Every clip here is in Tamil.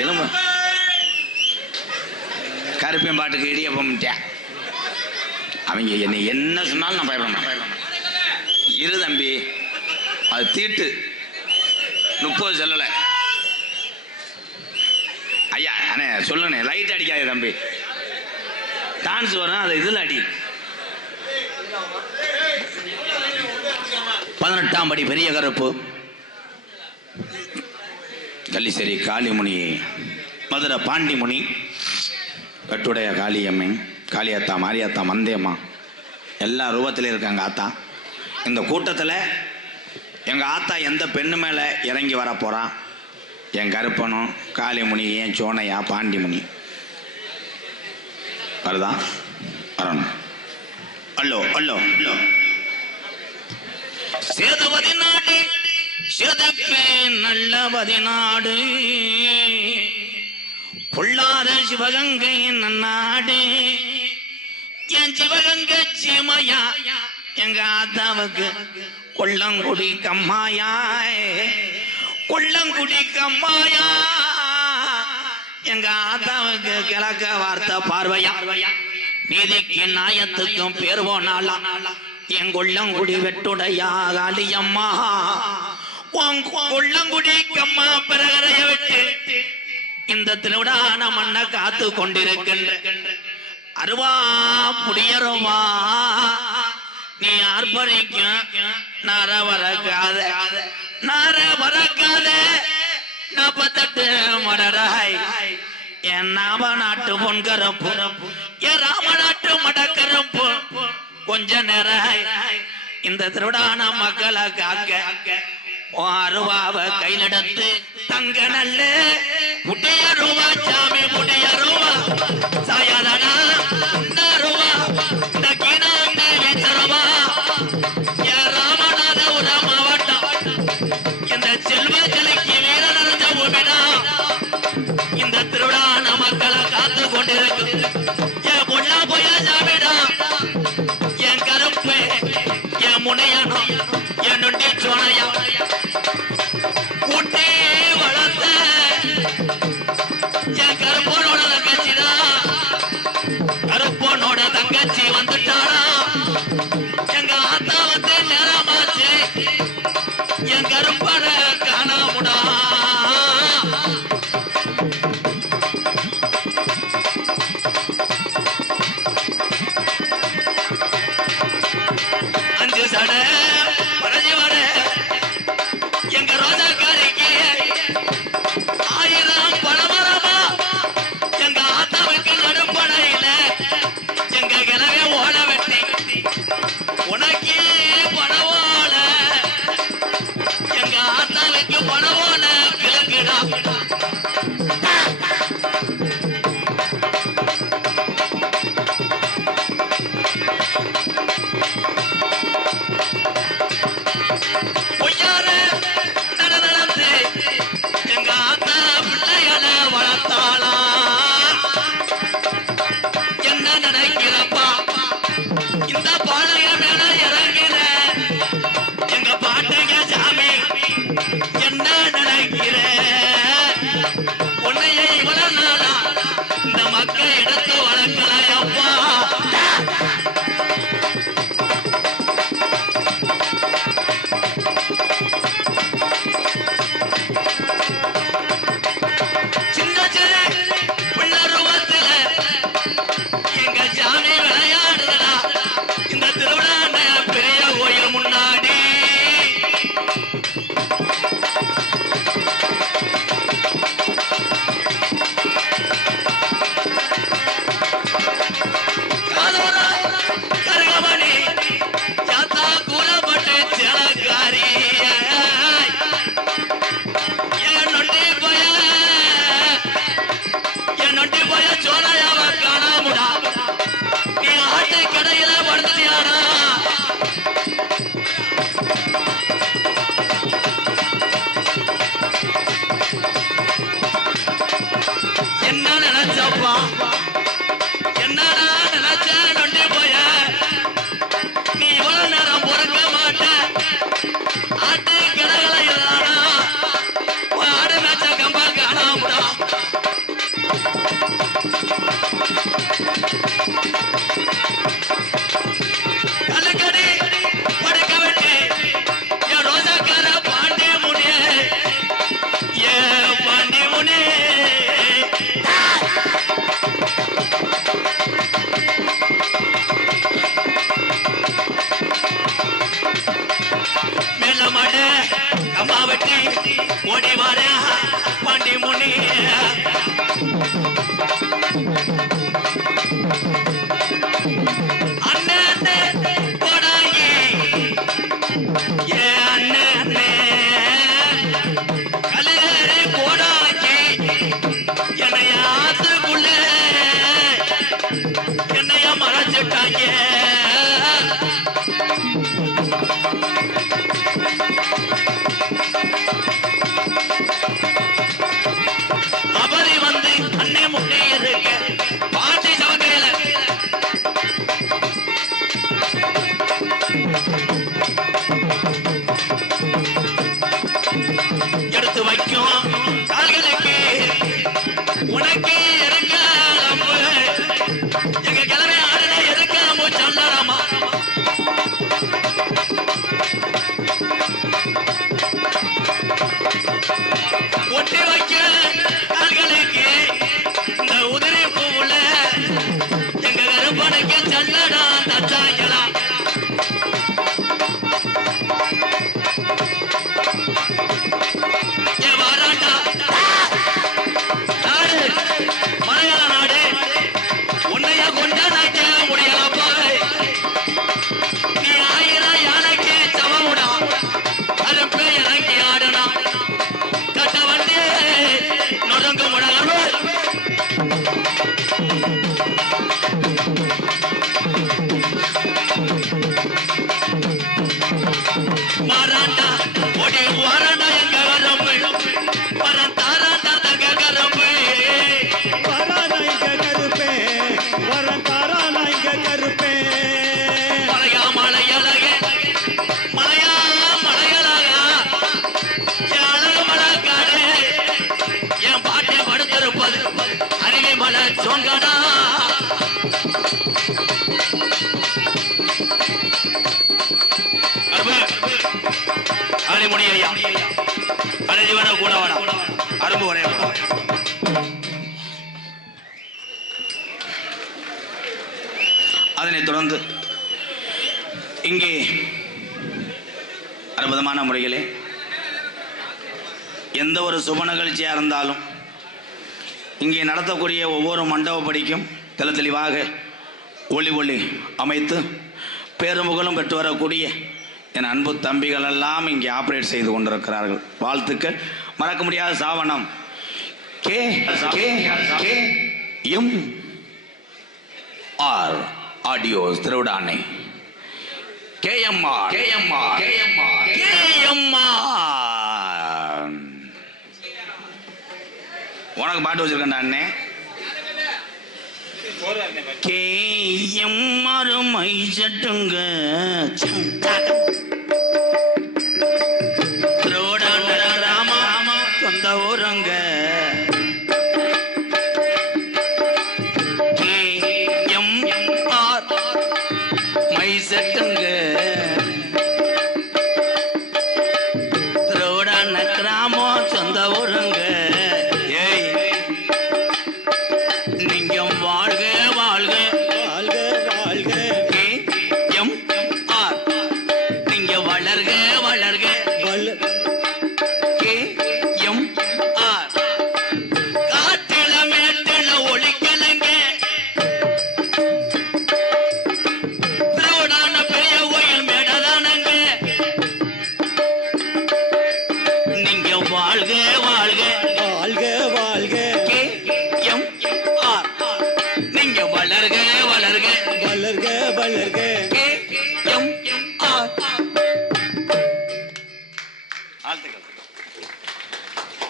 எலும்பு கருப்பையும் பாட்டுக்கு இடியப்பம்ட்டியா அவங்க என்னை என்ன சொன்னாலும் நான் பயப்பட மாட்டேன். இரு தம்பி, அது தீட்டு 30 சொல்லலை ஐயா. அண்ணே சொல்லுண்ணே, லைட் அடிக்காதே தம்பி, டான்ஸ் வரும் அது இதில் அடி. 18ஆம் படி பெரிய கருப்பு கள்ளிசேரி காளிமுனி, மதுரை பாண்டிமுனி, கட்டுடைய காளியம்மன், காளியாத்தா, மாரியாத்தா, மந்தையம்மா எல்லா ரூபத்திலையும் இருக்காங்க ஆத்தா. இந்த கூட்டத்தில் எங்கள் ஆத்தா எந்த பெண்ணு மேலே இறங்கி வர போகிறான்? என் கருப்பனும் காளிமுனி, என் சோனையா, பாண்டிமுனி வருதான் வரணும். அல்லோ அல்லோ அல்லோ. சேதுபதி நாடு சேதுக்கு நல்ல பதினாடு, பொல்லாத சிவகங்கை நாடு, என் சிவகங்கை சீமையா எங்க ஆத்தாவுக்கு கொல்லங்குடி கம்மாயாய், கொல்லங்குடி கம்மாயா எங்க ஆத்தாவுக்கு கிழக்க வார்த்தை பார்வையா, நீதிக்கு நாயத்துக்கும் பேர் போனாலா என் கொல்லங்குடி வெட்டுடையா காளியம்மா, கொல்லங்குடி கம்மா பிறகரைய விட்டு இந்த திருவிழான மண்ணை காத்து கொண்டிருக்கின்ற அருவா புடியருவா நீ ஆர்ப்பரிக்கும் நார வரக்காத, நார வரக்காத 48 மடராய் என் நாம நாட்டு பொன்கரப்பு, என் ராம நாட்டு மடக்கரப்பு, கொஞ்ச நேராய் இந்த திருவிழான மக்களை காக்க அருவாவை கையிலெடுத்து தங்க நல்ல புட்டியருவா சாமி, புட்டியருவா சாயாதனா ரூபா இந்த கீனாங்க வீச்சருவா என் ராமநாதபுர மாவட்டம் இந்த செல்வ சிலைக்கு வீர நிறைஞ்ச பூமினா இந்த திருவிழான மக்களை காத்து கொண்டிருக்கு. என் பொண்ணா போய சாமிடா, என் கருப்பு, என் முனையனும், என் நொண்டி சோனையா கூட்டி வளர்த்த என் கருப்பனோட தங்கச்சிடா, கருப்பனோட தங்கச்சி வந்துட்டாரா, எங்க ஆத்தா வந்து நேரமாச்சு, என் கருப்பன காணாமுடா. அஞ்சு சடை பரஞ்சி வர எங்க ரோஜாக்காரிக்கு 1000 பணமரமா, எங்க ஆத்தாவுக்கு நடுப்படையில எங்க கிணவே ஓட வெட்டி உனக்கு பணவோல, எங்க ஆத்தாவுக்கு பணவோல விளக்குடா. பொய்யார நடந்து எங்க ஆத்தா பிள்ளைகளை வளர்த்தாளா, என்ன நினைக்கிறப்பா இந்த பாளைய மேல இறங்கிற எங்க பாட்டைங்க சாமி, என்ன நினைக்கிற உன்னைய இவ்வளவு நாளா இந்த மக்கள் எடுத்து வளர்க்கலையப்பா. சின்ன சின்ன பிள்ளை ரூபத்துல எங்க சாமி விளையாடுறா இந்த திருவிழாண்ட பெரிய கோயில் முன்னாடி. காதோரா கருகமணி யாத்தா கூலப்பட்டு செலக்காரி, என் நொண்டி போய சோனையாவ காணாமுடா, நீ ஆட்டு கடையில படுத்துட்டியாடா. என்ன நினைச்சப்பா, என்னடா நினைச்ச நொண்டி போய, நீ இவ்வளவு நேரம் பொறுக்க மாட்ட, ஆட்டு கடைகளை ஆடு மேய்ச்ச கம்பா காணாமுடா. ஓடி வந்து அண்ணே முன்னே இருக்க பாட்டி சவகையில எடுத்து வைக்கும் கால்களுக்கு உனக்கு இருக்க எங்க கிளம்பி ஆடுன எதுக்கு நம்ம சொல்லாராமா ஒட்டி வைக்க கால்களுக்கு இந்த உதிரி பூவுல எங்க கருப்பனுக்கு சல்லடா தச்சாங்களா அதனைத் தொடர்ந்து இங்கே அற்புதமான முறையிலே எந்த ஒரு சுப நிகழ்ச்சியாக இருந்தாலும் இங்கே நடத்தக்கூடிய ஒவ்வொரு மண்டபப்படிக்கும் தெளிவாக ஒளி அமைத்து பேருமுகலும் பெற்று வரக்கூடிய என் அன்பு தம்பிகள் எல்லாம் இங்கே ஆப்ரேட் செய்து கொண்டிருக்கிறார்கள். வாழ்த்துக்கள். மறக்க முடியாத சாவனம் K K K M R audios Thiruvadanai KMR KMR KMR KMR உனக்கு பாட்டு வச்சிருக்கேன்டா அண்ணே. கேஎம்ஆர் மை சட்டுங்க ராமா சொந்த ஊரங்க செட்டுங்க திரோடான கிராமம் சொந்த ஊருங்க. ஏய் நீங்க வாழ்க வாழ்க வாழ்க வாழ்க எம் ஆர் நீங்க வளர்க வளர்க கே எம் ஆர் காட்டில மேட்டில ஒளிக்கலங்க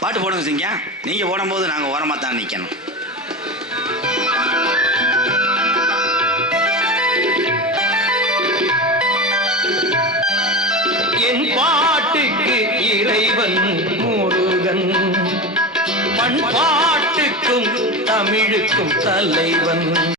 பாட்டு போடுங்க சிங்க. நீங்க போடும்போது நாங்க ஓரமா தான் நிக்கணும். என் பாட்டுக்கு இறைவன் முருகன், பண்பாட்டுக்கும் தமிழுக்கும் தலைவன்.